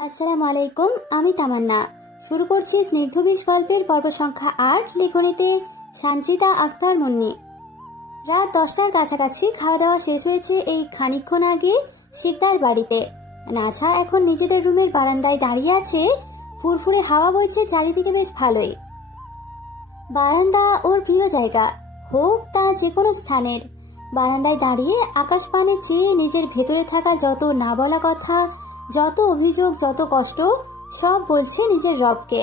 আসসালামু আলাইকুম, আমি তামান্না। শুরু করছি স্নিগ্ধ বিষ গল্পের পর্ব সংখ্যা ৮। লেখনীতে সানজিদা আক্তার মুন্নি। রাত 10টার কাছাকাছি খাওয়া দাওয়া শেষ হয়েছে এই খানিকক্ষণ আগে শিকদার বাড়িতে। নাঝা এখন নিজেদের রুমের বারান্দায় দাঁড়িয়ে আছে। ফুরফুরে হাওয়া বইছে চারিদিকে, বেশ ভালোই। বারান্দা ওর প্রিয় জায়গা, হোক তা যে কোনো স্থানের। বারান্দায় দাঁড়িয়ে আকাশ পানে চেয়ে নিজের ভেতরে থাকা যত না বলা কথা, যত অভিযোগ, যত কষ্ট, সব বলছে নিজের রবকে।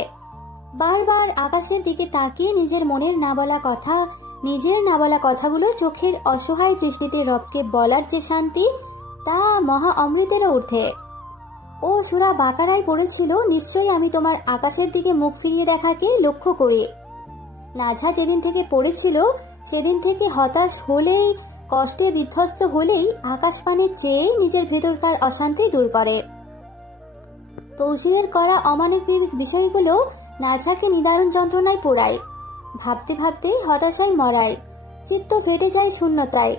বারবার আকাশের দিকে তাকিয়ে নিজের মনের না বলা কথা, নিজের না বলা কথাগুলো চোখের অসহায় দৃষ্টিতে রবকে বলার যে শান্তি, তা মহা অমৃতেরও ঊর্ধ্বে। ও সূরা বাকারায় পড়েছিল, নিশ্চয়ই আমি তোমার আকাশের দিকে মুখ ফিরিয়ে দেখাকে লক্ষ্য করি। নাঝা যেদিন থেকে পড়েছিল সেদিন থেকে হতাশ হলেই, কষ্টে বিধ্বস্ত হলেই আকাশ পানে চেয়ে নিজের ভেতরকার অশান্তি দূর করে। তৌসিরের করা অমানবিক বিষয়গুলো নাঝাকে নিদারুণ যন্ত্রণায় পোড়ায়। ভাবতে ভাবতে হতাশায় মরায়, চিত্ত ফেটে যায় শূন্যতায়।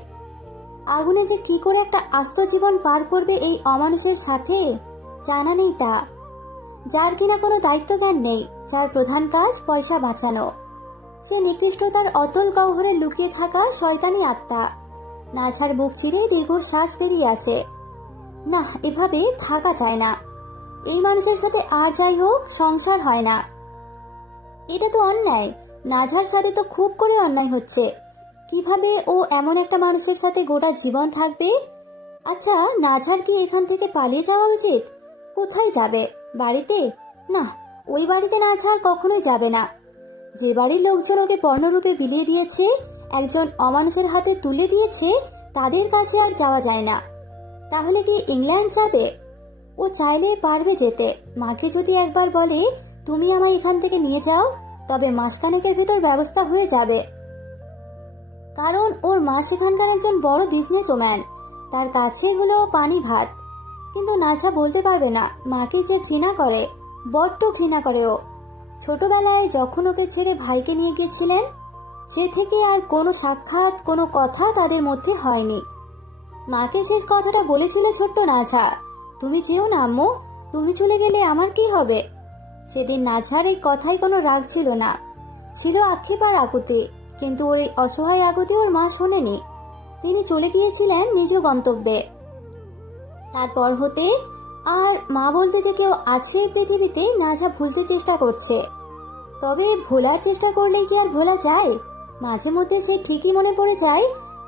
আগুনে যে কি করে একটা আস্ত জীবন পার করবে এই অমানুষের সাথে, জানা নেই তা। যার কিনা কোনো দায়িত্ব জ্ঞান নেই, যার প্রধান কাজ পয়সা বাঁচানো। সে নিকৃষ্টতার অতল গহ্বরে লুকিয়ে থাকা শয়তানি আত্মা। নাঝার বুক চিরে দীর্ঘ শ্বাস বেরিয়ে আসে। না, এভাবে থাকা যায় না। এই মানুষের সাথে আর যাই হোক, সংসার হয় না। এটা তো অন্যায়। নাঝার সাথে তো খুব করে অন্যায় হচ্ছে। কিভাবে ও এমন একটা মানুষের সাথে গোটা জীবন থাকবে? আচ্ছা, নাঝার কি এখান থেকে পালিয়ে যাওয়া উচিত? কোথায় যাবে? বাড়িতে? না, ওই বাড়িতে নাঝার কখনোই যাবে না। যে বাড়ির লোকজন ওকে পর্ণরূপে বিলিয়ে দিয়েছে, একজন অমানুষের হাতে তুলে দিয়েছে, তাদের কাছে আর যাওয়া যায় না। তাহলে কি ইংল্যান্ড যাবে? ও চাইলে পারবে যেতে। মাকে যদি একবার বলে, তুমি আমার এখান থেকে নিয়ে যাও, তবে মাসখানেকের ভেতর ব্যবস্থা হয়ে যাবে। কারণ ওর মা সেখানকার একজন বড় বিজনেস ওম্যান, তার কাছে এগুলো পানি ভাত। কিন্তু নাঝা বলতে পারবে না। মাকে যে ঘৃণা করে, বড্ড ঘৃণা করে ও। ছোটবেলায় যখন ওকে ছেড়ে ভাইকে নিয়ে গিয়েছিলেন, সে থেকে আর কোনো সাক্ষাৎ, কোনো কথা তাদের মধ্যে হয়নি। মাকে শেষ কথাটা বলেছিল ছোট্ট নাঝা, তুমি যেও না আম্মু, তুমি চলে গেলে আমার কি হবে? সেদিন নাঝার এই কথায় কোনো রাগ ছিল না, ছিল আক্ষেপ আর আকুতি। কিন্তু ওর এই অসহায় আকুতি ওর মা শোনেনি। তিনি চলে গিয়েছিলেন নিজ গন্তব্যে। তারপর হতে আর মা বলতে যে কেউ আছে এই পৃথিবীতে, নাঝা ভুলতে চেষ্টা করছে। তবে ভোলার চেষ্টা করলে কি আর ভোলা যায়? মাঝে মধ্যে সে ঠিকই মনে পড়ে যায়,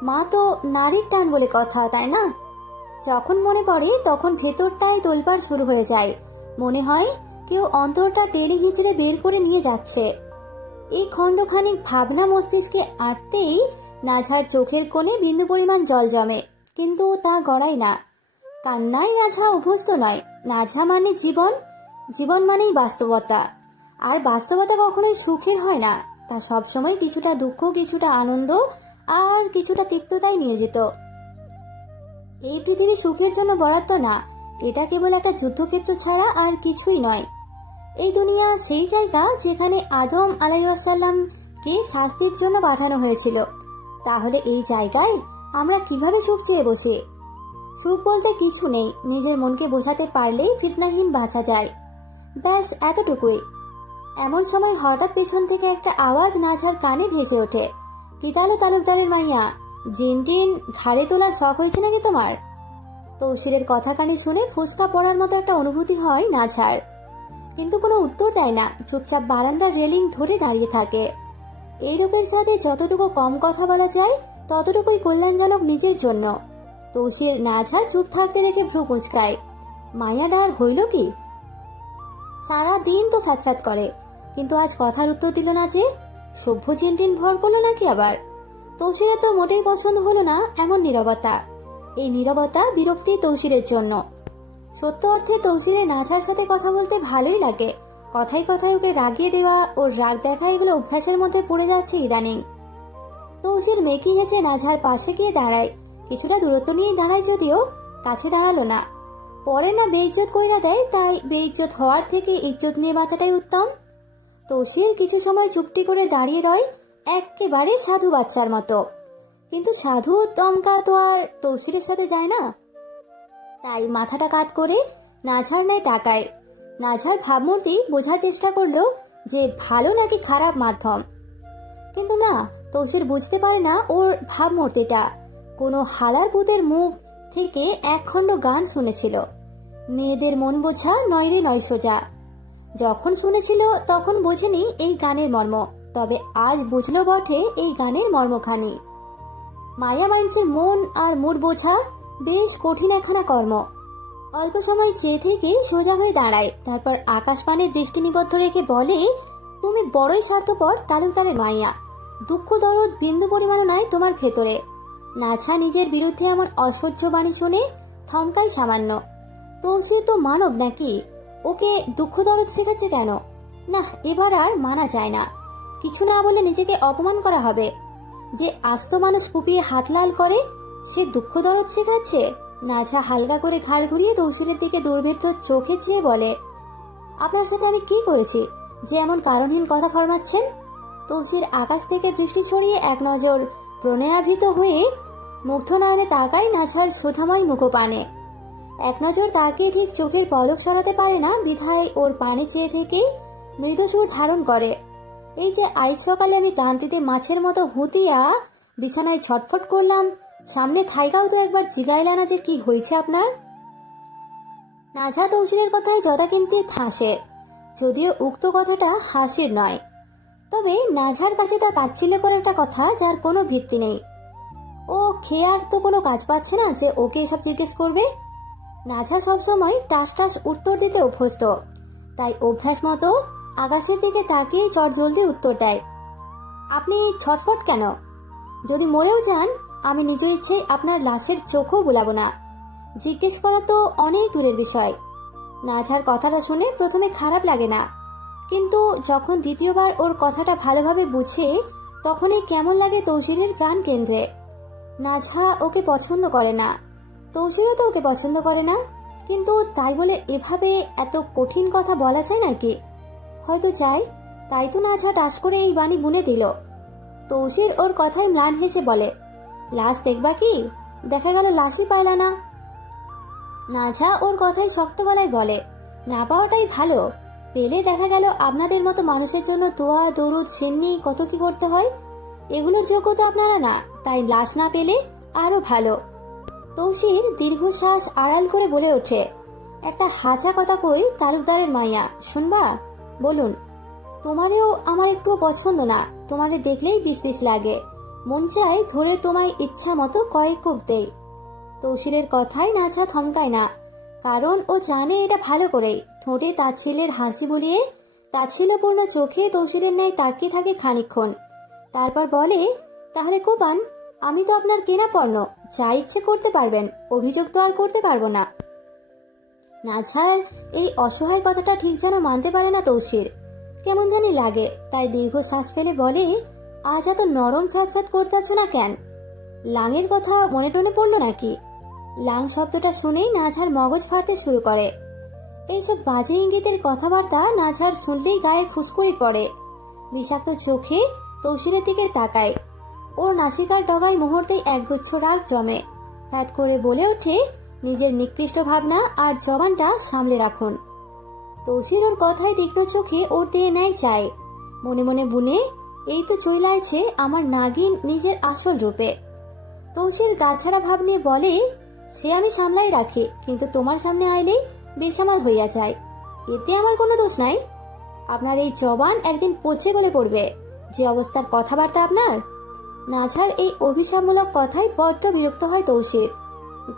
মা তো নারীর টান বলে কথা, তাই না? যখন মনে পড়ে তখন ভেতরটায় তোলপাড় শুরু হয়ে যায়। মনে হয় কেউ অন্তরটা টেনে হিঁচড়ে বের করে নিয়ে যাচ্ছে। এই খণ্ডখানিক ভাবনা মস্তিষ্কে আঁটতেই নাঝার চোখের কোণে বিন্দু পরিমাণ জল জমে, কিন্তু তা গড়ায় না। কান্নায় নাঝা অভ্যস্ত নয়। নাঝা মানে জীবন, জীবন মানেই বাস্তবতা। আর বাস্তবতা কখনোই সুখের হয় না, তা সবসময় কিছুটা দুঃখ, কিছুটা আনন্দ আর কিছুটা তিক্ততায় নিয়োজিত। এই পৃথিবী সুখের জন্য বরাদ্দ না, এটা কেবল একটা যুদ্ধক্ষেত্র ছাড়া আর কিছুই নয়। এই দুনিয়া সেই জায়গা যেখানে আদম আলাইহিসসালামকে শাস্তির জন্য পাঠানো হয়েছিল। তাহলে এই জায়গায় আমরা কিভাবে সুখ চেয়ে বসি? সুখ বলতে কিছু নেই, নিজের মনকে বোঝাতে পারলেই ফিতনাহীন বাঁচা যায়। ব্যাস এতটুকুই। এমন সময় হঠাৎ পেছন থেকে একটা আওয়াজ নাঝার কানে ভেসে ওঠে, পিতালো তালুকদারের মাইয়া, জিনটিন ঘাড়ে তোলার শখ হয়েছে নাকি তোমার? তৌসিরের কথা কানে শুনে ফুসকা পড়ার মতো একটা অনুভূতি হয় নাঝার। কিন্তু কোনো উত্তর দেয় না, চুপচাপ বারান্দার রেলিং ধরে দাঁড়িয়ে থাকে। এই লোকের সাথে যতটুকু কম কথা বলা যায়, ততটুকুই কল্যাণজনক নিজের জন্য। তৌসির নাঝা চুপ থাকতে দেখে ভ্রু কুঁচকায়। মায়া ডার হইল কি? সারা দিন তো ফ্যাতফ্যাত করে, কিন্তু আজ কথার উত্তর দিল না যে। সভ্য চিনটিন ভর করলো নাকি আবার? তৌসিরের তো মোটেই পছন্দ হলো না এমন নীরবতা। এই নীরবতা বিরক্তি তৌসিরের জন্য। সত্য অর্থে তৌসিরের নাঝার সাথে কথা বলতে ভালোই লাগে। কথায় কথায় ওকে রাগিয়ে দেওয়া, ওর রাগ দেখা, এগুলো অভ্যাসের মধ্যে পড়ে যাচ্ছে ইদানিং। তৌসির মেকি হেসে নাঝার পাশে গিয়ে দাঁড়ায়। কিছুটা দূরত্ব নিয়েই দাঁড়ায়, যদিও কাছে দাঁড়ালো না। পরে না বেইজ্জত কইরা দেয়, তাই বেইজ্জত হওয়ার থেকে ইজ্জত নিয়ে বাঁচাটাই উত্তম। তৌসির কিছু সময় চুপটি করে দাঁড়িয়ে রয়, একেবারে সাধু বাচ্চার মতো। কিন্তু সাধু দমকা তো আর তৌসিরের সাথে যায় না। তাই মাথাটা কাত করে নাঝার নেয় তাকায়। নাঝার ভাবমূর্তি বোঝার চেষ্টা করলো যে ভালো নাকি খারাপ মাধ্যম, কিন্তু না, তৌসির বুঝতে পারে না ওর ভাবমূর্তিটা কোনো হালার ভূতের মুখ থেকে একখণ্ড গান শুনেছিল, মেয়েদের মন বোঝা নয় রে নয় সোজা। যখন শুনেছিল তখন বোঝেনি এই গানের মর্ম, তবে আজ বুঝলো বটে এই গানের মর্মখানি। মায়া মানুষের মন আর মুড বোঝা বেশ কঠিন একখানা কর্ম। অল্প সময় চেয়ে থেকে সোজা হয়ে দাঁড়ায়, তারপর আকাশ পানে দৃষ্টি নিবদ্ধ রেখে বলে, তুমি বড়ই স্বার্থপর তালুকদারের মাইয়া, দুঃখ দরদ বিন্দু পরিমাণও নাই তোমার ভেতরে। নাছা নিজের বিরুদ্ধে এমন অসহ্য বাণী শুনে থমকায় সামান্য। তৌসির তো মানব নাকি, ওকে দুঃখ দরদ শেখাচ্ছে কেন? না, এবার আর মানা যায় না। কিছু না বলে নিজেকে অপমান করা হবে। যে আস্ত মানুষ কুপিয়ে হাত লাল করে সে দুঃখ দরদ শেখাচ্ছে? নাছা হালকা করে ঘাড় ঘুরিয়ে তৌসিরের দিকে দুর্ভেদ্য চোখে চেয়ে বলে, আপনার সাথে আমি কি করেছি যে এমন কারণহীন কথা ফরমাচ্ছেন? তৌসির আকাশ থেকে দৃষ্টি ছড়িয়ে এক নজর প্রণয়াভীত হয়ে মুগ্ধ নয়নে তাকায় নাছার সুধাময় মুখপানে। এক নজর তাকিয়ে ঠিক চোখের পলক সরাতে পারে না, বিধায় ওর পানে চেয়ে থেকে মৃদুসুর ধারণ করে, এই যে আজ সকালে আমি ক্লান্তিতে মাছের মতো হুতিয়া বিছানায় ছটফট করলাম, সামনে থাইকাও তো একবার জিগাইলা না যে কি হয়েছে আপনার? নাঝা তৌসিরের কথায় যদাকিন্তি হাসে, যদিও উক্ত কথাটা হাসির নয়, তবে নাঝার কাছে তা তাচ্ছিল্য করে একটা কথা যার কোনো ভিত্তি নেই। ও খেয়ে আর তো কোনো কাজ পাচ্ছে না যে ওকে এসব জিজ্ঞেস করবে। নাঝা সবসময় টাস টাস উত্তর দিতে অভ্যস্ত, তাই অভ্যাস মতো আকাশের দিকে তাকিয়ে চটজলদি উত্তর দেয়, আপনি ছটফট কেন? যদি মরেও যান আমি নিজ ইচ্ছেই আপনার লাশের চোখও বুলাবো না। জিজ্ঞেস করা তো অনেক দূরের বিষয়। নাঝার কথাটা শুনে প্রথমে খারাপ লাগে না, কিন্তু যখন দ্বিতীয়বার ওর কথাটা ভালোভাবে বুঝে তখনই কেমন লাগে তৌসিরের প্রাণ কেন্দ্রে। নাঝা ওকে পছন্দ করে না, তৌসিরও তো ওকে পছন্দ করে না, কিন্তু তাই বলে এভাবে এত কঠিন কথা বলা যায় নাকি? হয়তো চাই, তাই তো নাঝা টাস করে এই বাণী বুনে দিল। তৌসির ওর কথায় ম্লান হেসে বলে, লাশ দেখবা কি? দেখা গেল লাশই পাইলা না। নাঝা ওর কথায় শক্ত গলায় বলে, না পাওয়াটাই ভালো, পেলে দেখা গেল আপনাদের মতো মানুষের জন্য দোয়া দরুদ সেন্নি কত কি করতে হয়, এগুলোর যোগ্যতা আপনারা না, তাই লাশ না পেলে আরো ভালো। তৌসির দীর্ঘশ্বাস আড়াল করে বলে ওঠে, একটা হাসা কথা কই তালুকদারের মাইয়া, শুনবা? বলুন। তোমারেও আমার একটুও পছন্দ না, তোমারে দেখলেই বিষ বিষ লাগে, মন চায় ধরে তোমায় ইচ্ছা মতো কয়েক কূপ দেই। তৌসিরের কথায় নাছা থমকায় না, কারণ ও জানে এটা ভালো করেই। ঠোঁটে তাচ্ছিল্যের হাসি বুলিয়ে তাচ্ছিল্যপূর্ণ চোখে তৌসিরের ন্যায় তাকিয়ে থাকে খানিকক্ষণ, তারপর বলে, তাহলে কোপান, আমি তো আপনার কেনা পণ্য, যা ইচ্ছে করতে পারবেন, অভিযোগ তো আর করতে পারবো না। নাঝার এই অসহায় কথাটা ঠিক যেন মানতে পারে না তৌসির, কেমন জানি লাগে, তাই দীর্ঘশ্বাস ফেলে বলে, আজ এত নরম ফ্যাত ফ্যাত করতেছ না কেন? লাঙের কথা মনে টনে পড়লো নাকি? লাং শব্দটা শুনেই নাঝার মগজ ফাটতে শুরু করে। এইসব বাজে ইঙ্গিতের কথাবার্তা নাঝার শুনলেই গায়ে ফুসকুড়ি পড়ে। বিষাক্ত চোখে তৌসিরের দিকে তাকায়, ওর নাসিকার ডগায় মুহূর্তেই একগুচ্ছ রাগ জমে। ফ্যাত করে বলে ওঠে, নিজের নিকৃষ্ট ভাবনা আর জবানটা সামলে রাখুন। তৌসির ওর কথায় তীক্ষ্ণ চোখে ওর দিয়ে নেয় চায়, মনে মনে বুনে, এই তো চইলাইছে আমার নাগিন নিজের আসল রূপে। তৌসির গাছাড়া ভাব নিয়ে বলে, সে আমি সামলাই রাখি, কিন্তু তোমার সামনে আইলেই বেসামাল হইয়া যায়, এতে আমার কোনো দোষ নাই। আপনার এই জবান একদিন পচে গলে পড়বে, যে অবস্থার কথাবার্তা আপনার। নাঝার এই অভিশাপমূলক কথায় বড্ড বিরক্ত হয় তৌসির।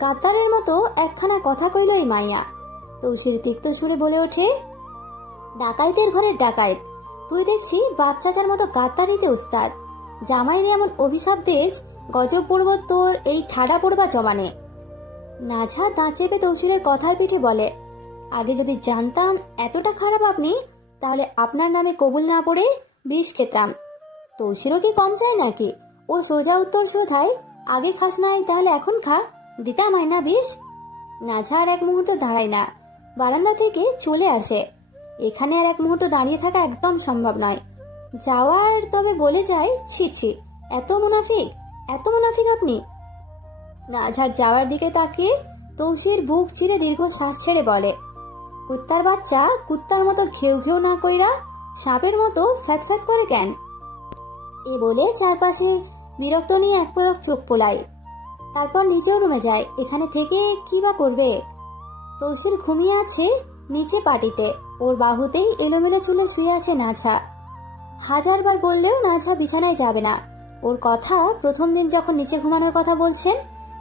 গাদ্দারের মতো একখানা কথা কইল এই মাইয়া। তৌসির তিক্ত সুরে বলে ওঠে, ডাকাইতের ঘরের ডাকাইত, তুই দেখছি বাচ্চাচার মতো গাদ্দারিতে উস্তাদ। জামাইরে এমন অভিশাপ দেশ, গজব পড়ব তোর এই ঠাডা পড়বা জমানে। নাঝা দাঁত চেপে তৌসিরের কথার পিঠে বলে, আগে যদি জানতাম এতটা খারাপ আপনি, তাহলে আপনার নামে কবুল না পড়ে বিষ খেতাম। তৌসিরও কি কম চায় নাকি? ও সোজা উত্তর শোধায়, আগে খাস নাই তাহলে এখন খা, দিতাম আয়না বিষ। নাঝা আর এক মুহূর্ত দাঁড়ায় না, বারান্দা থেকে চলে আসে। এখানে আর এক মুহূর্ত দাঁড়িয়ে থাকা একদম সম্ভব নয়। যাওয়ার তবে বলে যায়, ছি ছি, এত মুনাফিক, এত মুনাফিক আপনি। নাঝার যাওয়ার দিকে তাকিয়ে তৌসির বুক চিরে দীর্ঘ শ্বাস ছেড়ে বলে, কুত্তার বাচ্চা কুত্তার মতো ঘেউ ঘেউ না কইরা সাপের মতো ফ্যাত ফ্যাত করে কেন? এ বলে চারপাশে বিরক্ত নিয়ে এক পলক চোখ পোলায়। তারপর নিজেও রুমে যায়। এখানে থেকে কি বা করবে? তৌসির ঘুমিয়ে আছে নিচে পাটিতে। ওর বাহুতেই এলোমেলো চুলে শুয়ে আছে নাঝা। হাজারবার বললেও নাঝা বিছানায় যাবে না। ওর কথা, প্রথম দিন যখন নিচে ঘুমানোর কথা বলছেন,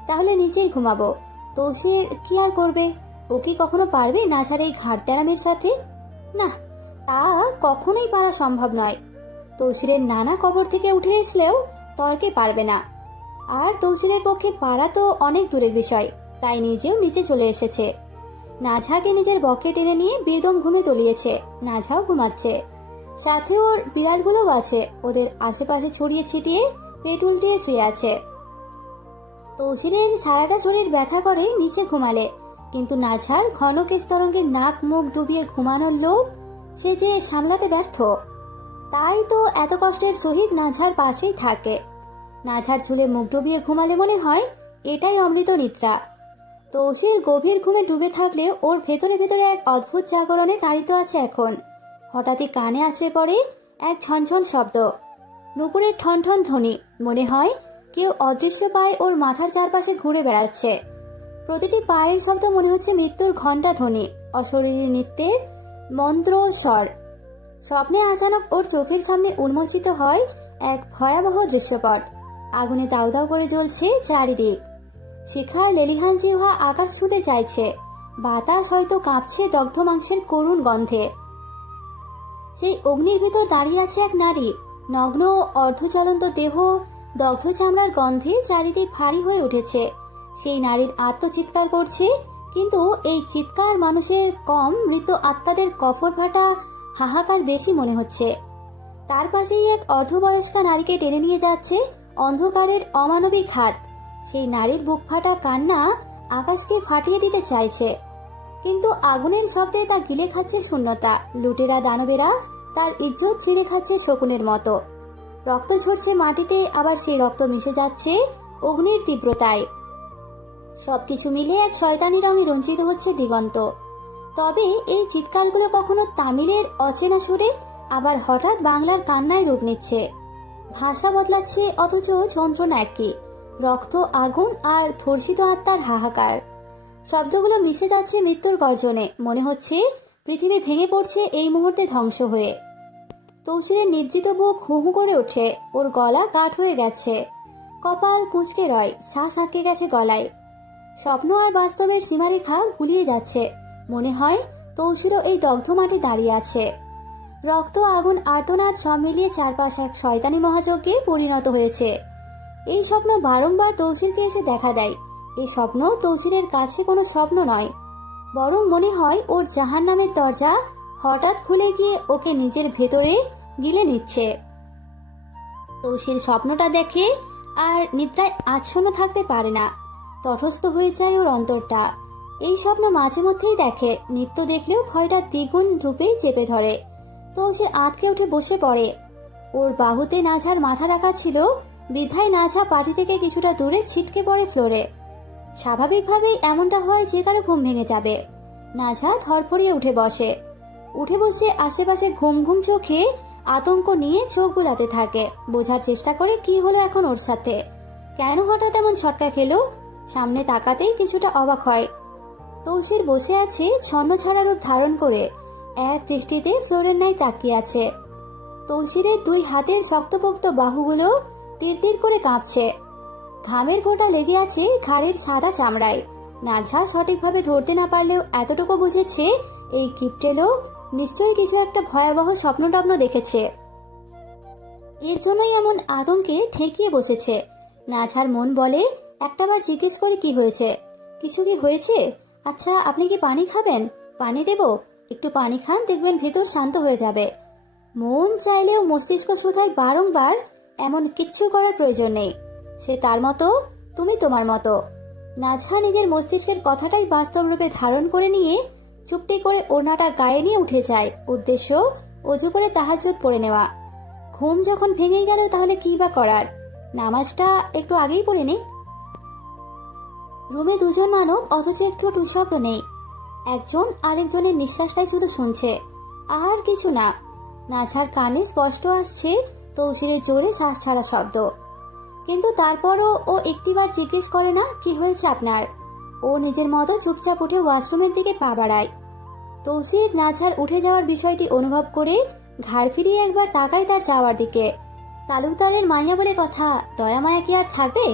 তাহলে নিচেই ঘুমাবো। তৌসির কি আর করবে? ও কি কখনো পারবে নাঝার এই ঘাড় তেরামের সাথে? না, তা কখনোই পারা সম্ভব নয়। তৌসিরের নানা কবর থেকে উঠে আসলেও তর্কে পারবে না। আর তৌসিরের পক্ষে পারা তো অনেক দূরের বিষয়। তাই নিজেও নিচে চলে এসেছে। নাঝাকে নিজের বকে টেনে নিয়ে বেদম ঘুমে তলিয়েছে। নাঝাও ঘুমাচ্ছে, সাথে ওর বিড়ালগুলোও আছে। ওদের আশেপাশে ছড়িয়ে ছিটিয়ে পেট উল্টিয়ে শুয়ে আছে। তৌসিরের সারাটা শরীর ব্যথা করে নিচে ঘুমালে, কিন্তু নাঝার ঘন কেশ তরঙ্গের নাক মুখ ডুবিয়ে ঘুমানোর লোভ সে যে সামলাতে ব্যর্থ। তাই তো এত কষ্টের সহিত নাঝার পাশেই থাকে। নাঝার চুলে মুখ ডুবিয়ে ঘুমালে মনে হয় এটাই অমৃত নিদ্রা। তৌসির গভীর ঘুমে ডুবে থাকলে ওর ভেতরে ভেতরে এক অদ্ভুত জাগরণে তাড়িত আছে এখন। হঠাৎই কানে আছড়ে পড়ে এক ঝনঝন শব্দ, নুপুরের ঠন ঠন ধ্বনি। মনে হয় কেউ অদৃশ্য পায়ে ওর মাথার চারপাশে ঘুরে বেড়াচ্ছে। প্রতিটি পায়ের শব্দ মনে হচ্ছে মৃত্যুর ঘণ্টা ধ্বনি, অশরীরী নৃত্যের মন্ত্র স্বর। স্বপ্নে আচানক ওর চোখের সামনে উন্মোচিত হয় এক ভয়াবহ দৃশ্যপট। আগুনে দাউ দাউ করে জ্বলছে চারিদিক। শিখার লেলিহান জিহ্বা আকাশ ছুঁতে চাইছে। বাতাস হয়তো কাঁপছে দগ্ধ মাংসের করুণ গন্ধে। সেই অগ্নির ভিতর দাঁড়িয়ে আছে এক নারী। নগ্ন অর্ধচলন্ত দেহ দগ্ধ চামড়ার গন্ধে চারিদিক ভারী হয়ে উঠেছে। সেই নারীর আত্মচিৎকার করছে, কিন্তু এই চিৎকার মানুষের কম, মৃত আত্মাদের কফর ফাটা হাহাকার বেশি মনে হচ্ছে। তার পাশেই এক অর্ধবয়স্কা নারীকে টেনে নিয়ে যাচ্ছে অন্ধকারের অমানবিক হাত। সেই নারীর বুক ফাটা কান্না আকাশকে ফাটিয়ে দিতে চাইছে, কিন্তু আগুনের শব্দে তা গিলে খাচ্ছে শূন্যতা। লুটেরা দানবেরা তার ইজ্জত ছিঁড়ে খাচ্ছে শকুনের মতো। রক্ত ঝরছে মাটিতে, আবার সেই রক্ত মিশে যাচ্ছে অগ্নির তীব্রতায়। সবকিছু মিলে এক শয়তানি রঙে রঞ্জিত হচ্ছে দিগন্ত। তবে এই চিৎকারগুলো কখনো তামিলের অচেনা সুরে, আবার হঠাৎ বাংলার কান্নায় রূপ নিচ্ছে। ভাষা বদলাচ্ছে, অথচ যন্ত্রণা একই, রক্ত, আগুন আর ধর্ষিত আত্মার হাহাকার। শব্দগুলো মিশে যাচ্ছে মৃত্যুর গর্জনে। মনে হচ্ছে পৃথিবী ভেঙে পড়ছে এই মুহূর্তে ধ্বংস হয়ে। তৌসিরের নিদ্রিত বুক হু হু করে ওঠে। ওর গলা কাঠ হয়ে গেছে, কপাল কুঁচকে রয়, শ্বাস আটকে গেছে গলায়। স্বপ্ন আর বাস্তবের সীমারেখা গুলিয়ে যাচ্ছে। মনে হয় তৌসিরও এই দগ্ধ মাঠে দাঁড়িয়ে আছে। রক্ত, আগুন, আর্তনাদ সব মিলিয়ে চারপাশ এক শয়তানি মহাযজ্ঞে পরিণত হয়েছে। এই স্বপ্ন বারংবার তৌসিরকে এসে দেখা দেয়। এই স্বপ্ন তৌসিরের কাছে কোনো স্বপ্ন নয়, বরং মনে হয় ওর জাহান্নামের দরজা হঠাৎ খুলে গিয়ে ওকে নিজের ভেতরে গিলে নিচ্ছে। তৌসির স্বপ্নটা দেখে আর নিদ্রায় আচ্ছন্ন থাকতে পারে না। তটস্থ হয়ে যায় ওর অন্তরটা। এই স্বপ্ন মাঝে মধ্যেই দেখে, নিত্য দেখলেও ভয়টা দ্বিগুণ রূপে চেপে ধরে। তৌসির আঁতকে উঠে বসে পড়ে। ওর বাহুতে নাঝার মাথা রাখা ছিল, বিধায় নাঝা পাটি থেকে কিছুটা দূরে ছিটকে পড়ে ফ্লোরে। স্বাভাবিকভাবেই এমনটা হয় যে কারো ঘুম ভেঙে যাবে। নাঝা ধরফড়িয়ে উঠে বসে। উঠে বসে আশেপাশে ঘুম ঘুম চোখে আতঙ্ক নিয়ে চোখ বুলাতে থাকে। বোঝার চেষ্টা করে কি হলো এখন ওর সাথে, কেন হঠাৎ এমন ছটকা খেলো। সামনে তাকাতেই কিছুটা অবাক হয়। তৌসির বসে আছে ছন্ন ছাড়া রূপ ধারণ করে, এক দৃষ্টিতে ফ্লোরের ন্যায় তাকিয়ে আছে। তৌসিরের দুই হাতের শক্তপোক্ত বাহুগুলো তীর তীর করে কাঁপছে। ঘামের ফোঁটা লেগে আছে ঘাড়ের সাদা চামড়ায়। নাঝা সঠিকভাবে ধরতে না পারলেও এতটুকু বুঝেছে এই কিপটে লোক নিশ্চয়ই কিছু একটা ভয়াবহ স্বপ্ন টপ্ন দেখেছে। এর জন্যই এমন আতঙ্কে ঠেকিয়ে বসেছে। নাঝার মন বলে একটাবার জিজ্ঞেস করে কি হয়েছে। কিছু কি হয়েছে? আচ্ছা, আপনি কি পানি খাবেন? পানি দেব? একটু পানি খান, দেখবেন ভেতর শান্ত হয়ে যাবে। মন চাইলেও মস্তিষ্ক শুধায় বারংবার এমন কিচ্ছু করার প্রয়োজন নেই। সে তার মতো, তুমি তোমার মতো। নাঝা নিজের মস্তিষ্কের কথাটাই বাস্তব রূপে ধারণ করে নিয়ে চুপটি করে ওড়নাটা গায়ে নিয়ে উঠে যায়। উদ্দেশ্য অজু করে তাহাজ্জুদ পড়ে নেওয়া। ঘুম যখন ভেঙেই গেল তাহলে কি বা করার, নামাজটা একটু আগেই পড়ে নে। রুমে দুজন মানব, অথচ একটু টুশব্দ নেই। একজন আরেকজনের নিঃশ্বাসটাই শুধু শুনছে, আর কিছু না। নাঝার কানে স্পষ্ট আসছে তৌসিরের জোরে শ্বাস ছাড়া শব্দ। কিন্তু তারপরও ও একটিবার জিজ্ঞেস করে না কি হয়েছে আপনার। ও নিজের মতো চুপচাপ উঠে ওয়াশরুমের দিকে পা বাড়ায়। তৌসির নাঝার উঠে যাওয়ার বিষয়টি অনুভব করে ঘাড় ফিরিয়ে একবার তাকায় তার যাওয়ার দিকে। তালুকদারের মাইয়া বলে কথা, দয়া মায়া কি আর থাকবে?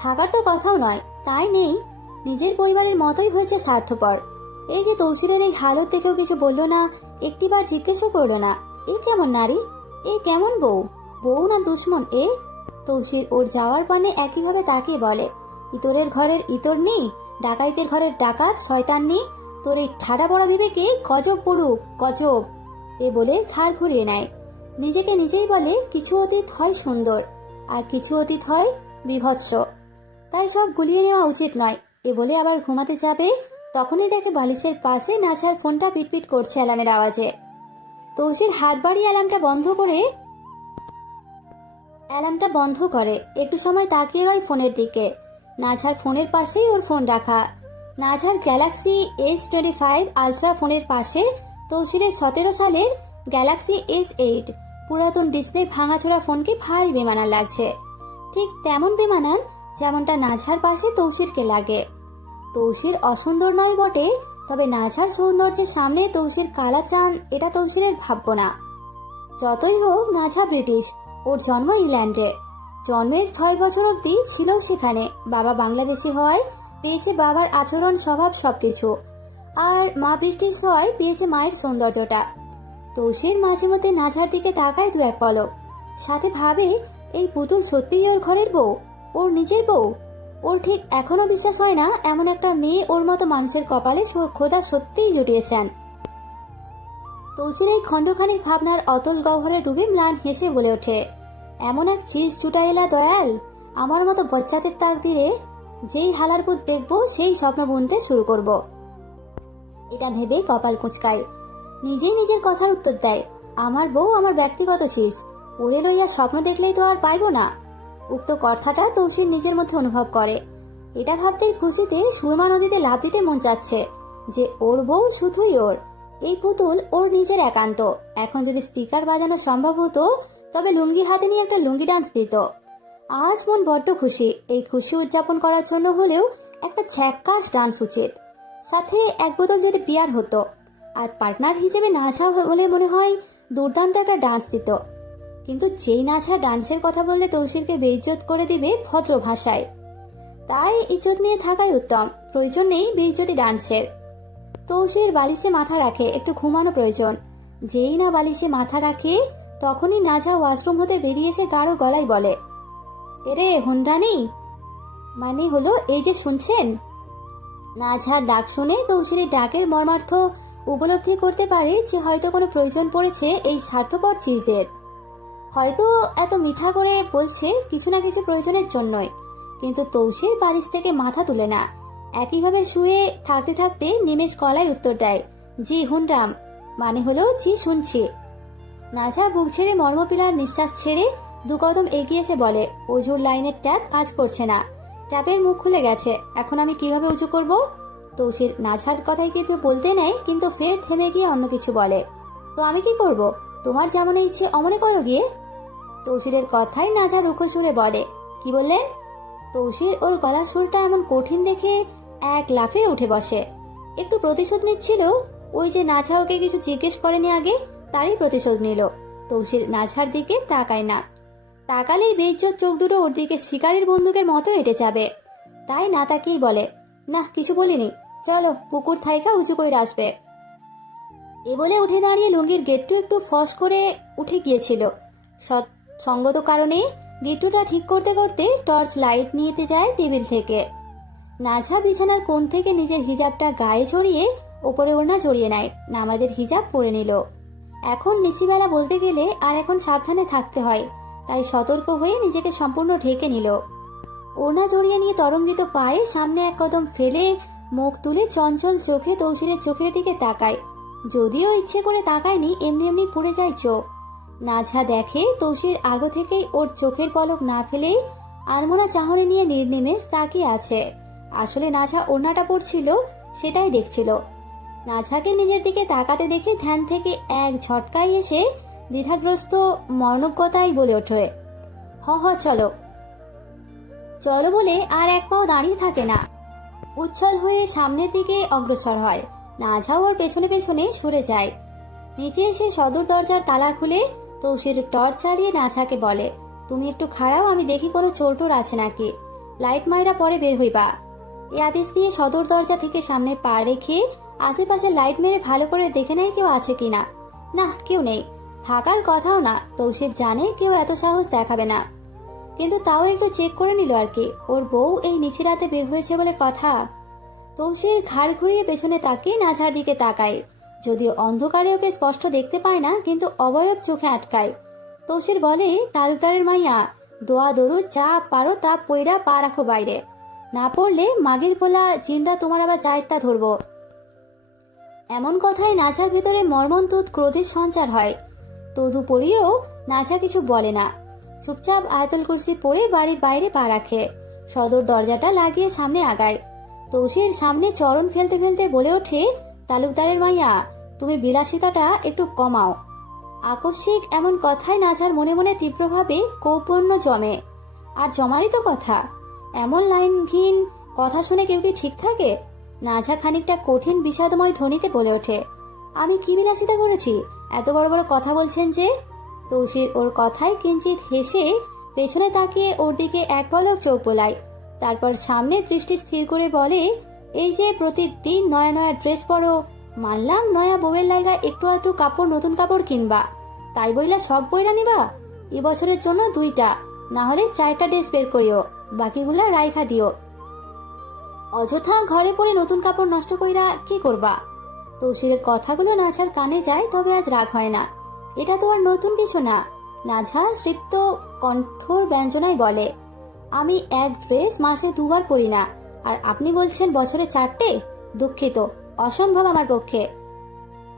থাকার তো কথাও নয়, তাই নেই। নিজের পরিবারের মতোই হয়েছে স্বার্থপর। এই যে তৌসিরের এই হালত দেখেও কিছু বললো না, একটিবার জিজ্ঞেসও করলো না। এ কেমন নারী? এ কেমন বউ? বউ না দুশ্মন এ? তৌসির ওর যাওয়ার পানে একইভাবে তাকিয়ে বলে, ইতরের ঘরের ইতর নেই, ডাকাইতের ঘরের ডাকাত শয়তান নেই, তোর এই ঠাডা পড়া বিবেকে গজব পড়ুক গজব। এ বলে ঘাড় ঘুরিয়ে নেয়। নিজেকে নিজেই বলে কিছু অতীত হয় সুন্দর, আর কিছু অতীত হয় বিভৎস, তাই সব গুলিয়ে নেওয়া উচিত নয়। এ বলে আবার ঘুমাতে যাবে, তখনই দেখে বালিশের পাশে নাঝার ফোনটা পিটপিট করছে অ্যালার্মের আওয়াজে। তৌসির হাত বাড়িয়ে অ্যালার্মটা বন্ধ করে একটু সময় তাকিয়ে রয় ফোনের দিকে। নাঝার ফোনের পাশেই ওর ফোন রাখা। নাঝার গ্যালাক্সি S25 আলট্রা ফোনের পাশে তৌসিরের 17 সালের গ্যালাক্সি S8 পুরাতন ডিসপ্লে ভাঙাচোরা ফোনকে ভারী বেমানান লাগছে। ঠিক তেমন বেমানান যেমনটা নাঝার পাশে তৌসিরকে লাগে। তৌসির অসুন্দর নয় বটে, তবে নাঝার সৌন্দর্যের সামনে তৌসির কালা চান, এটা তৌসিরের ভাবব না। যতই হোক নাঝা ব্রিটিশ, ওর জন্ম ইংল্যান্ডে। জন্মের 6 বছর অব্দি ছিল সেখানে। বাবা বাংলাদেশি হওয়ায় পেয়েছে বাবার আচরণ স্বভাব সবকিছু, আর মা ব্রিটিশ হওয়ায় পেয়েছে মায়ের সৌন্দর্যটা। তৌসির মাঝে মধ্যে নাঝার দিকে তাকায় দু এক পলক, সাথে ভাবে এই পুতুল সত্যিই ওর ঘরের বউ, ওর নিজের বউ। ওর ঠিক এখনো বিশ্বাস হয় না এমন একটা মেয়ে ওর মতো মানুষের কপালে খোদা সত্যিই জুটিয়েছেন। তৌসির এই খণ্ডখানিক ভাবনার অতল গহ্বরে ডুবে ম্লান হেসে বলে ওঠে, এমন এক চিজ জুটাইলা দয়াল, আমার মতো বচ্চাদের তাক দিয়ে যেই হালার পুত দেখবো সেই স্বপ্ন বুনতে শুরু করব। এটা ভেবে কপাল কুঁচকায়। নিজেই নিজের কথার উত্তর দেয়, আমার বউ আমার ব্যক্তিগত চিজ, ওরে লইয়া স্বপ্ন দেখলেই তো আর পাইব না। উক্ত কথাটা তৌসির নিজের মধ্যে অনুভব করে। এটা ভাবতেই খুশিতে সুরমা নদীতে লাফ দিতে মন চাচ্ছে যে ওর বউ শুধুই ওর, এই পুতুল ওর নিজের একান্ত। এখন যদি স্পিকার বাজানো সম্ভব হতো তবে লুঙ্গি হাতে নিয়ে একটা লুঙ্গি ডান্স দিত। আজ মন বড্ড খুশি। এই খুশি উদযাপন করার জন্য হলেও একটা ছ্যাক্কাস ডান্স উচিত, সাথে এক বোতল যদি বিয়ার হতো। আর পার্টনার হিসেবে নাঝা হলে মনে হয় দুর্দান্ত একটা ডান্স দিত। কিন্তু যেই নাঝা ডান্সের কথা বললে তৌসিরকে বেইজ্জত করে দিবে ভদ্র ভাষায়, তাই ইজ্জত নিয়ে থাকাই উত্তম। প্রয়োজন নেই বেইজ্জতি ডান্সের। তৌসির বালিশে মাথা রাখে, একটু ঘুমানো প্রয়োজন। যেই না বালিশে মাথা রাখে তখনই নাঝা ওয়াশরুম হতে বেরিয়ে এসে গাঢ় গলায় বলে, এরে হুন্ডানি, মানে হলো এই যে শুনছেন। নাঝার ডাক শুনে তৌসিরের ডাকের মর্মার্থ উপলব্ধি করতে পারে যে হয়তো কোনো প্রয়োজন পড়েছে এই স্বার্থপর চিজের। হয়তো এত মিঠা করে বলছে কিছু না কিছু প্রয়োজনের জন্যই। কিন্তু তৌসির বালিশ থেকে মাথা তুলে না, একইভাবে শুয়ে থাকতে থাকতে নিমেষ গলায় উত্তর দেয়, জি হুন্ডাম, মানে হলো জি শুনছি। নাঝা বুক ছেড়ে মর্মপিলার নিঃশ্বাস ছেড়ে দু কদম এগিয়েছে, বলে, অজুর লাইনের ট্যাপ কাজ করছে না, ট্যাপের মুখ খুলে গেছে, এখন আমি কিভাবে উঁচু করব? তৌসির নাঝার কথাই কিন্তু বলতে নেয়, কিন্তু ফের থেমে গিয়ে অন্য কিছু বলে, তো আমি কি করব? তোমার যেমন ইচ্ছে অমনে করো গিয়ে। তৌসিরের কথাই নাঝা রুখো সুরে বলে, কি বললেন? তৌসির ওর গলার সুরটা এমন কঠিন দেখে এক লাফে উঠে বসে। একটু প্রতিশোধ নিচ্ছিল, ওই যে নাঝা ওকে কিছু জিজ্ঞেস করেনি আগে, তারই প্রতিশোধ নিল। তৌসির নাঝার দিকে তাকায় না, তাকালেই বেইজ্জত চোখ দুটো ওর দিকে শিকারের বন্দুকের মতো এঁটে যাবে। তাই না তাকিয়েই বলে, না কিছু বলিনি, চলো পুকুর থাইকা উঁচু করে আসবে। এ বলে উঠে দাঁড়িয়ে লুঙ্গির গেটটু একটু ফস করে উঠে গিয়েছিল। সঙ্গত কারণে গেটটুটা ঠিক করতে করতে টর্চ লাইট নিতে যায় টেবিল থেকে। নাঝা বিছানার কোণ থেকে নিজের হিজাবটা গায়ে জড়িয়ে ওপরে ওড়না জড়িয়ে নেয়, নামাজের হিজাব পরে নিল। এখন নিশিবেলা বলতে গেলে আর এখন সাবধানে থাকতে হয়, তাই সতর্ক হয়ে নিজেকে সম্পূর্ণ ঢেকে নিল। ওড়না জড়িয়ে নিয়ে তরঙ্গিত পায়ে সামনে এক কদম ফেলে মুখ তুলে চঞ্চল চোখে তৌসিরের চোখের দিকে তাকায়। যদিও ইচ্ছে করে তাকায়নি, এমনি এমনি পড়ে যায় চোখ। নাঝা দেখে তৌসির আগে থেকেই ওর চোখের পলক না ফেলেই আনমনা চাহনি নিয়ে নির্নিমেষ তাকিয়ে আছে। আসলে নাঝা ওড়নাটা পড়ছিল, সেটাই দেখছিল। নাঝাকে নিজের দিকে তাকাতে দেখে ধ্যান থেকে এক ঝটকায় এসে দ্বিধাগ্রস্ত মর্মজ্ঞতায় বলে ওঠে, হ হ চলো। চলো বলে আর এক পাও দাঁড়িয়ে থাকে না, উচ্ছল হয়ে সামনের দিকে অগ্রসর হয়। নাঝা ওর পেছনে পেছনে সরে যায়। নিচে এসে সদর দরজার তালা খুলে তৌসির টর্চ চালিয়ে নাঝাকে বলে, তুমি একটু খাড়াও, আমি দেখি কোনো চোর টোর আছে নাকি, লাইট মাইরা পরে বের হইবা। এই আদেশ দিয়ে সদর দরজা থেকে সামনে পা রেখে আশেপাশে লাইট মেরে ভালো করে দেখে নেয় কেউ আছে কিনা। না, কেউ নেই, থাকার কথাও না। তৌসির জানে কেউ এত সাহস দেখাবে না, কিন্তু তাও একটু চেক করে নিল আর কি। ওর বউ এই নিচি রাতে বের হয়েছে বলে কথা। তৌসির ঘাড় ঘুরিয়ে পেছনে তাকিয়ে নাঝার দিকে তাকায়। যদিও অন্ধকারে ওকে স্পষ্ট দেখতে পায় না, কিন্তু অবয়ব চোখে আটকায়। তৌসির বলে, তালুকদারের মাইয়া, দোয়া দরুদ যা পারো তা পইরা পা রাখো বাইরে, না পড়লে মাগির পোলা জিনরা তোমার আবার চায়েরটা ধরবো। এমন কথায় নাঝার ভেতরে মর্মন্তুদ ক্রোধের সঞ্চার হয়। তদুপরিও নাঝা কিছু বলে না, চুপচাপ আয়াতুল কুরসি পড়ে বাড়ির বাইরে পা রাখে। সদর দরজাটা লাগিয়ে সামনে আগায়। তৌসির সামনে চরণ ফেলতে ফেলতে বলে ওঠে, তালুকদারের মাইয়া, তুমি বিলাসিতাটা একটু কমাও। আকস্মিক এমন কথায় নাঝার মনে মনে তীব্রভাবে কৌপন্য জমে। আর জমারই তো কথা, এমন লাইনহীন কথা শুনে কেউ কি ঠিক থাকে? নাঝা খানিকটা কঠিন বিষাদময় ধ্বনিতে বলে ওঠে, আমি কি বিলাসিতা করেছি, এত বড় বড় কথা বলছেন যে? তৌসির ওর কথায় কিঞ্চিত হেসে পেছনে তাকিয়ে ওর দিকে এক পলক চোখ বোলায়। তারপর সামনে দৃষ্টি স্থির করে বলে, এই যে প্রতিদিন নয়া নয়া ড্রেস পরো, মানলাম নয়া বউয়ের লাইগা একটু আধটু কাপড়, নতুন কাপড় কিনবা, তাই বইলা সব বইরা নিবা? এবছরের জন্য 2টা, না হলে 4টা ড্রেস বের করিও, বাকিগুলা রাইখা দিও। অযথা ঘরে পরে নতুন কাপড় নষ্ট কইরা কি করবা? তৌসিরের কথাগুলো নাঝার কানে যায়, তবে আজ রাগ হয় না। এটা তো আর নতুন কিছু না। নাঝা তৃপ্ত কণ্ঠর ব্যঞ্জনায় বলে, আমি এক ড্রেস মাসে 2বার পরি না, আর আপনি বলছেন বছরে 4টে? দুঃখিত, অসম্ভব আমার পক্ষে।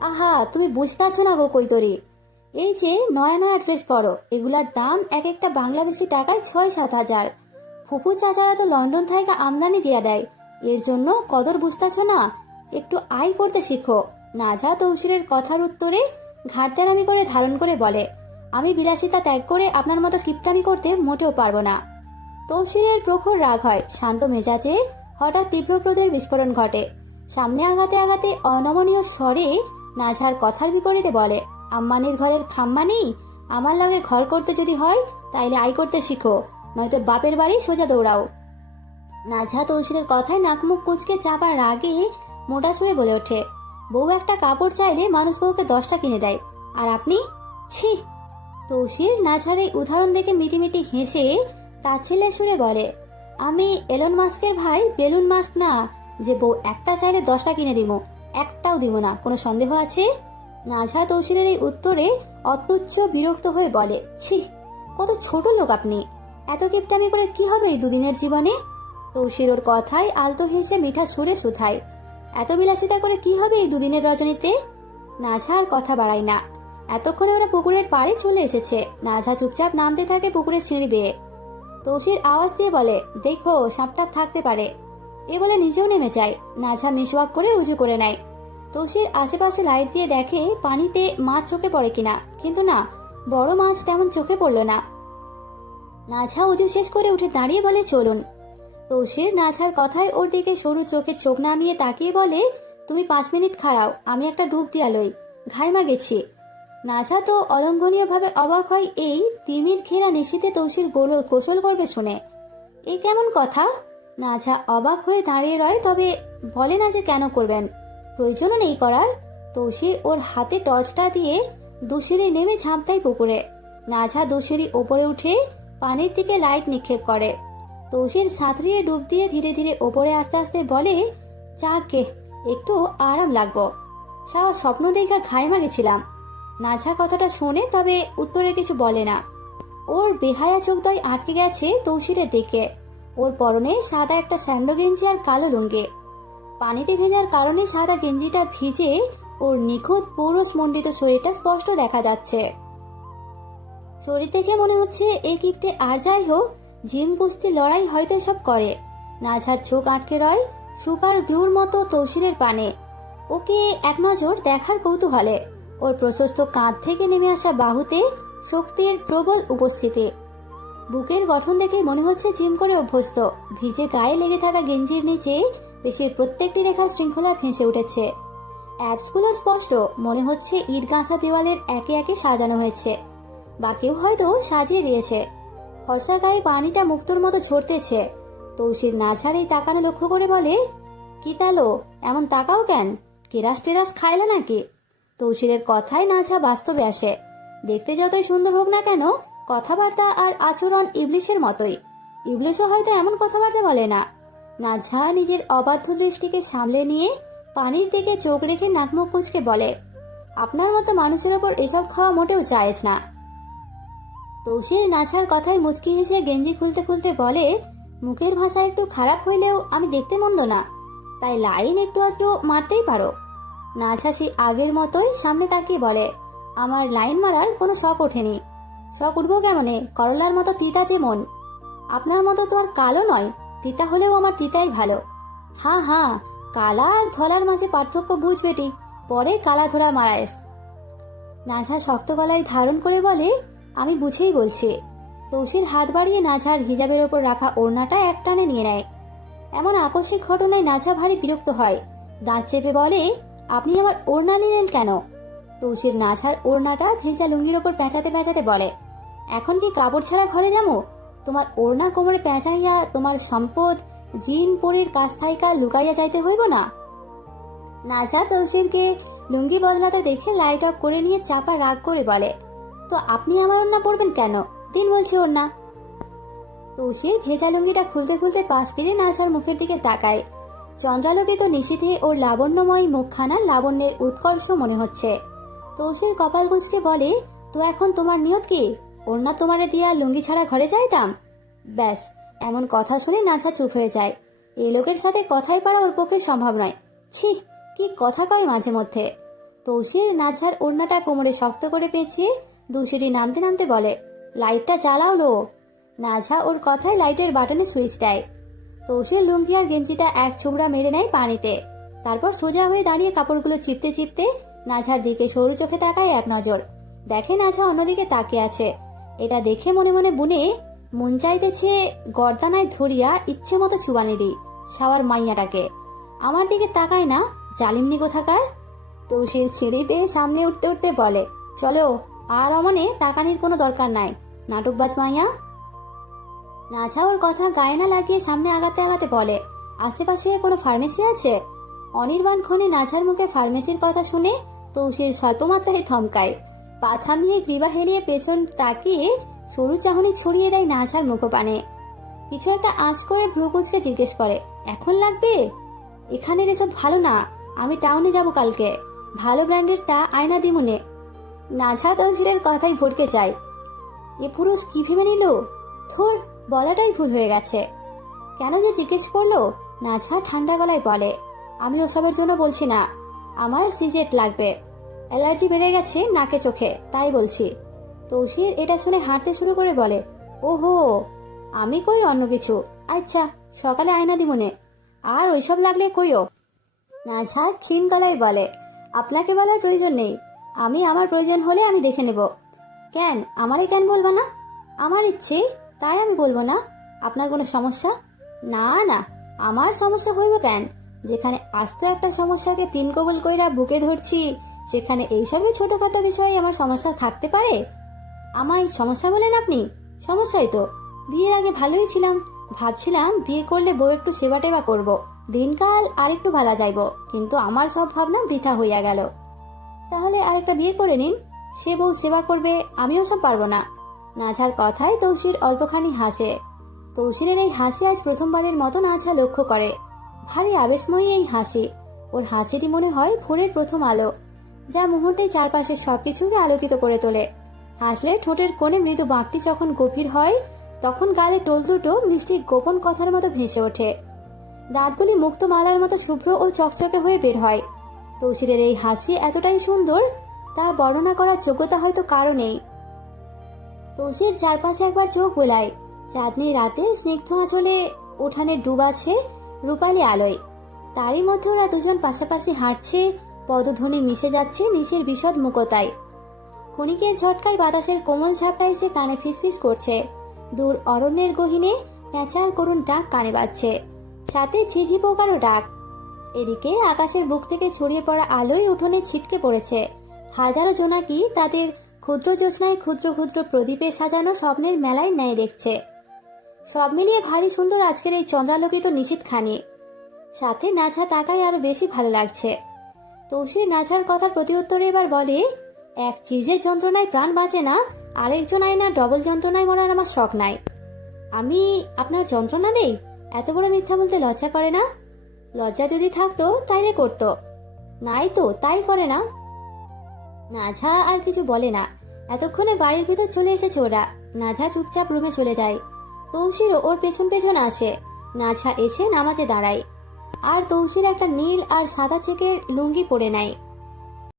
আহা, তুমি বুঝতেছ না গো কৈতরি, এই যে নয়া নয়া ড্রেস পরো, এগুলার দাম এক একটা বাংলাদেশি টাকায় 6-7 হাজার। ফুপু চাচারা তো লন্ডন থেকে আমদানি দিয়া দেয়, এর জন্য কদর বুঝতেছ না? একটু আয় করতে শিখো। নাঝা তৌসিরের কথার উত্তরে ঘাড়তেরামি করে ধারণ করে বলে, আমি বিলাসিতা ত্যাগ করে আপনার মতো কিপটামি করতে মোটেও পারবো না। তৌসিরের প্রখর রাগ হয়। শান্ত মেজাজে হঠাৎ তীব্র ক্রোধের বিস্ফোরণ ঘটে। সামনে আগাতে আগাতে অনমনীয় স্বরে নাঝার কথার বিপরীতে বলে, আম্মানির ঘরের খাম্মানি, আমার লগে ঘর করতে যদি হয় তাইলে আয় করতে শিখো, নয়তো বাপের বাড়ি সোজা দৌড়াও। নাঝা তৌসিরের কথায় নাকমুখ কুঁচকে চাপার রাগে মোটা সুরে বলে ওঠে, বউ একটা কাপড় চাইলে মানুষ বউকে 10টা কিনে দেয়, আর আপনি ছি। তৌসির নাঝার এই উদাহরণ দেখে মিটিমিটি হেসে তাচ্ছিল্যের সুরে বলে, আমি এলন মাস্কের ভাই বেলুন মাস্ক না যে বউ একটা চাইলে 10টা কিনে দিব, একটাও দিব না, কোনো সন্দেহ আছে? নাঝা তৌসিরের এই উত্তরে অত্যুচ্চ বিরক্ত হয়ে বলে, ছি, কত ছোট লোক আপনি, এত কিপটামি করে কি হবে এই দুদিনের জীবনে? তৌসির ওর কথায় আলতো হেসে মিঠা সুরে শুধায়, এত বিলাসিতা করে কি হবে এই দুদিনের রজনীতে? নাঝা আর কথা বাড়ায় না। এতক্ষণে ওরা পুকুরের পাড়ে চলে এসেছে। নাঝা চুপচাপ নামতে থাকে পুকুরের সিঁড়ি বেয়ে। তৌসির আওয়াজ দিয়ে বলে, দেখো সাপটা থাকতে পারে। এ বলে নিজেও নেমে যায়। নাঝা মিসওয়াক করে উজু করে নেয়। তৌসির আশেপাশে লাইট দিয়ে দেখে পানিতে মাছ চোখে পড়ে কিনা, কিন্তু না, বড় মাছ তেমন চোখে পড়ল না। নাঝা উজু শেষ করে উঠে দাঁড়িয়ে বলে, চলুন। তৌসির নাঝার কথায় ওর দিকে সরু চোখে চোখ নামিয়ে তাকিয়ে বলে, তুমি 5 মিনিট খাড়াও, আমি একটা ডুব দিয়া লই, ঘাইমা গেছি। নাঝা তো অলঙ্ঘনীয় ভাবে অবাক হয় এই তিমির ঘেরা নিশীতে তৌসির গোসল করবে শুনে। এ কেমন কথা? নাঝা অবাক হয়ে দাঁড়িয়ে রয়, তবে বলে না যে কেন করবেন, প্রয়োজনও নেই করার। তৌসির ওর হাতে টর্চটা দিয়ে দুশিরি নেমে ঝাঁপ দেয় পুকুরে। নাঝা দুশিরি ওপরে উঠে পানির দিকে লাইট নিক্ষেপ করে। তৌসির সাঁতরিয়ে ডুব দিয়ে ধীরে ধীরে ওপরে আস্তে আস্তে বলে, যাকে একটু আরাম লাগবো, সারা স্বপ্ন দেখা ঘাইমা গেছিলাম। নাঝা কথাটা শোনে, তবে উত্তরে কিছু বলে না। ওর বেহায়া চোখদয় আটকে গেছে তৌসিরের দিকে। ওর পরনে সাদা একটা স্যান্ডো গেঞ্জি আর কালো লুঙ্গি। পানিতে ভেজার কারণে সাদা গেঞ্জিটা ভিজে ওর নিখুঁত পৌরষ মণ্ডিত শরীরটা স্পষ্ট দেখা যাচ্ছে। শরীর দেখে মনে হচ্ছে এই কিপটে আর যাই হোক জিম কুস্তি লড়াই হয়তো সব করে। নাঝার চোখ আটকে রয় সুপার গ্লুর মতো তৌসিরের পানে। ওকে এক নজর দেখার কৌতূহলে ওর প্রশস্ত কাঁধ থেকে নেমে আসা বাহুতে শক্তির প্রবল উপস্থিতি। বুকের গঠন দেখে মনে হচ্ছে জিম করে অভ্যস্ত। ভিজে গায়ে লেগে থাকা গেঞ্জির নিচে পেশির প্রত্যেকটি রেখা শৃঙ্খলা ভেসে উঠেছে। অ্যাপসগুলো স্পষ্ট, মনে হচ্ছে ইট গাঁথা দেওয়ালের একে একে সাজানো হয়েছে, বা কেউ হয়তো সাজিয়ে দিয়েছে। ফর্সা গায়ে পানিটা মুক্তোর মতো ঝরতেছে। তৌসির নাঝারেই তাকানো লক্ষ্য করে বলে, কি তালো, এমন তাকাও কেন? কেরাস টেরাস খাইলে নাকি? তৌসিরের কথায় নাঝা বাস্তবে আসে। দেখতে যতই সুন্দর হোক না কেন, কথাবার্তা আর আচরণ ইবলিশের মতোই। ইবলিশও হয়তো এমন কথাবার্তা বলে না। নাঝা নিজের অবাধ্য দৃষ্টিকে সামলে নিয়ে পানির দিকে চোখ রেখে নাকমুখ কুঁচকে বলে, আপনার মতো মানুষের ওপর এসব খাওয়া মোটেও জায়েজ না। তৌসির নাঝার কথায় মুচকি হেসে গেঞ্জি খুলতে খুলতে বলে, মুখের ভাষা একটু খারাপ হইলেও আমি দেখতে মন্দ না, তাই লাইন একটু একটু মারতেই পারো। নাঝা সে আগের মতোই সামনে তাকিয়ে বলে, আমার লাইন মারার কোনো শখ ওঠেনি। শখ উঠবো কেমনে, করলার মতো তিতা যে মন। আপনার মতো তো আর কালো নয়, তিতা হলেও আমার তিতাই ভালো। হ্যাঁ হ্যাঁ, কালা আর ধলার মাঝে পার্থক্য বুঝবেটি, পরে কালা ধরা মারায়েস। নাঝা শক্ত গলায় ধারণ করে বলে, আমি বুঝেই বলছি। তৌসির হাত বাড়িয়ে নাঝার হিজাবের ওপর রাখা ওড়নাটা একটানে নিয়ে নেয়। এমন আকস্মিক ঘটনায় নাঝা ভারী বিরক্ত হয়। দাঁত চেপে বলে, আপনি আমার ওড়না নিলেন কেন? তৌসির নাঝার ওড়নাটা ভেজা লুঙ্গির ওপর পেঁচাতে পেঁচাতে বলে, এখন কি কাপড় ছাড়া ঘরে যাবো? তোমার ওড়না কোমরে পেঁচাইয়া তোমার সম্পদ জিন পরীর কাছ থাইকা লুকাইয়া যাইতে হইব না? নাঝা তৌসিরকে লুঙ্গি বদলাতে দেখে লাইট অফ করে নিয়ে চাপা রাগ করে বলে, তো আপনি আমার ওড়না পরবেন কেন? দিন বলছি ওড়না। তৌসির ভেজা লুঙ্গিটা খুলতে খুলতে পাশ ফিরে নাঝার মুখের দিকে তাকায়। চন্দ্রালোকিত নিশীথে ওর লাবণ্যময় মুখখানা লাবণ্যের উৎকর্ষ মনে হচ্ছে। তৌসির কপাল কুঁচকে বলে, তো এখন তোমার নিয়ত কি? ওড়না তোমারে দিয়া লুঙ্গি ছাড়া ঘরে যাইতাম? ব্যাস, এমন কথা শুনে নাঝা চুপ হয়ে যায়। এই লোকের সাথে কথাই পারা ওর পক্ষে সম্ভব নয়। ছি, কি কথা কয় মাঝে মধ্যে। তৌসির নাঝার ওড়নাটা কোমরে শক্ত করে পেঁচিয়ে দুসিটি নামতে নামতে বলে, লাইটটা জ্বালাও লো। নাঝা ওর কথায় লাইটের বাটনে সুইচ দেয়। তৌসির লুঙ্গি আর গেঞ্জিটা এক চুমড়া মেরে নেয় পানিতে। তারপর সোজা হয়ে দাঁড়িয়ে কাপড়গুলো চিপতে চিপতে নাঝার দিকে সরু চোখে তাকায় এক নজর। দেখে নাঝা অন্যদিকে তাকিয়ে আছে। এটা দেখে মনে মনে বুনে, মন চাইতেছে গর্দানায় ধরিয়া ইচ্ছে মতো চুবানি দিই শাওয়ার মাইয়াটাকে। আমার দিকে তাকায় না, জালিমনি কোথাকার। তৌসির সিঁড়ি পেয়ে সামনে উঠতে উঠতে বলে, চলো, আর অমনে তাকানির কোনো দরকার নাই, নাটকবাজ মাইয়া। নাঝা ওর কথা গায়ে না লাগিয়ে সামনে আগাতে আগাতে বলে, আশেপাশে কোনো ফার্মেসি আছে? অনির্বাণ ক্ষণে নাঝার মুখে ফার্মেসির কথা শুনে তৌসির স্বল্পমাত্রায় থমকায়। পা থামিয়ে গ্রীবা হেলিয়ে পেছন তাকিয়ে সরু চাহনি ছড়িয়ে দেয় নাঝার মুখপানে। কিছু একটা আঁচ করে ভ্রু কুঁচকে জিজ্ঞেস করে, এখন লাগবে? এখানের এসব ভালো না, আমি টাউনে যাব কালকে, ভালো ব্র্যান্ডেরটা আয়না দিমুনে। নাঝা তৌসিরের কথাই ভরকে যায়। এ পুরুষ কি ভেবে নিল? ধুর, বলাটাই ভুল হয়ে গেছে। কেন যে জিজ্ঞেস করলো? নাঝা ঠান্ডা গলায় বলে, আমি ওসবের জন্য বলছি না, আমার সিজেট লাগবে, অ্যালার্জি বেড়ে গেছে নাকে চোখে, তাই বলছি। তৌসির এটা শুনে হাঁটতে শুরু করে বলে, ওহো, আমি কই অন্য কিছু। আচ্ছা, সকালে আয়না দিমুনে, আর ওইসব লাগলে কইও। নাঝা ক্ষীণ গলায় বলে, আপনাকে বলার প্রয়োজন নেই, আমি আমার প্রয়োজন হলে আমি দেখে নেব। কেন, আমারে কেন বলবো না? আমার ইচ্ছে তাই আমি বলবো না। আপনার কোনো সমস্যা? না না, আমার সমস্যা হইব কেন? যেখানে আস্ত একটা সমস্যাকে তিন কবুল কইরা বুকে ধরছি, সেখানে এইসবই ছোটখাটো বিষয়ে আমার সমস্যা থাকতে পারে? আমায় সমস্যা বলেন আপনি? সমস্যাই তো। বিয়ের আগে ভালোই ছিলাম, ভাবছিলাম বিয়ে করলে বউ একটু সেবা টেবা করবো, দিনকাল আরেকটু ভালো যাইব, কিন্তু আমার সব ভাবনা বৃথা হইয়া গেল। তাহলে আরেকটা বিয়ে করে নিন, সে বউ সেবা করবে, আমিও সব পারবো না। নাঝার কথায় তৌসির অল্পখানি হাসে। তৌসিরের এই হাসি আজ প্রথমবারের মতো নাঝা লক্ষ্য করে। ভারী আবেশময়ী এই হাসি। ওর হাসিটি মনে হয় ভোরের প্রথম আলো, যা মুহূর্তেই চারপাশের সবকিছুকে আলোকিত করে তোলে। হাসলে ঠোঁটের কোণে মৃদু বাঁকটি যখন গভীর হয়, তখন গালে টোল দুটো মিষ্টি গোপন কথার মতো ভেসে ওঠে। দাঁতগুলি মুক্ত মালার মতো শুভ্র ও চকচকে হয়ে বের হয়। তৌসিরের এই হাসি এতটাই সুন্দর, তা বর্ণনা করার যোগ্যতা হয়তো কারো নেই। তৌসির চারপাশে একবার চোখ বোলায়। চাঁদনি রাতের স্নিগ্ধ আঁচলে উঠানে ডুবাছে রূপালী আলোয়। তারই মধ্যে ওরা দুজন পাশাপাশি হাঁটছে, পদধ্বনি মিশে যাচ্ছে নিশের বিশদ মুকতায়। ক্ষণিকের ঝটকায় বাতাসের কোমল ঝাপটা এসে কানে ফিসফিস করছে। দূর অরণ্যের গহীনে প্যাঁচার করুণ ডাক কানে বাজছে, সাথে ঝিঝি পোকারও ডাক। এদিকে আকাশের বুক থেকে ছড়িয়ে পড়া আলোয় উঠোনে ছিটকে পড়েছে হাজারো জোনাকি, তাদের ক্ষুদ্র জ্যোৎস্নায় ক্ষুদ্র ক্ষুদ্র প্রদীপে সাজানো স্বপ্নের মেলায় ন্যায় দেখছে। সব মিলিয়ে ভারী সুন্দর আজকের এই চন্দ্রালোকিত নিশীথখানি। সাথে নাঝা তাকায় আরো বেশি ভালো লাগছে। তৌসির নাঝার কথা প্রতি উত্তরে এবার বলে, এক চিজের যন্ত্রণায় প্রাণ বাঁচে না, আরেকজন আয়না ডবল যন্ত্রণায় মরার আমার শখ নাই। আমি আপনার যন্ত্রণা দেই? এত বড় মিথ্যা বলতে লজ্জা করে না? লজ্জা যদি থাকতো তাইলে করতো, নাই তো তাই করে না। নাঝা আর কিছু বলে না। এতক্ষণে বাড়ির ভিতর চলে এসেছে ওরা। নাঝা চুপচাপ রুমে চলে যায়। তৌসিরও ওর পেছন পেছন আসে। নাঝা এসে নামাজে দাঁড়ায়, আর তৌসির একটা নীল আর সাদা চেকের লুঙ্গি পরে নেয়।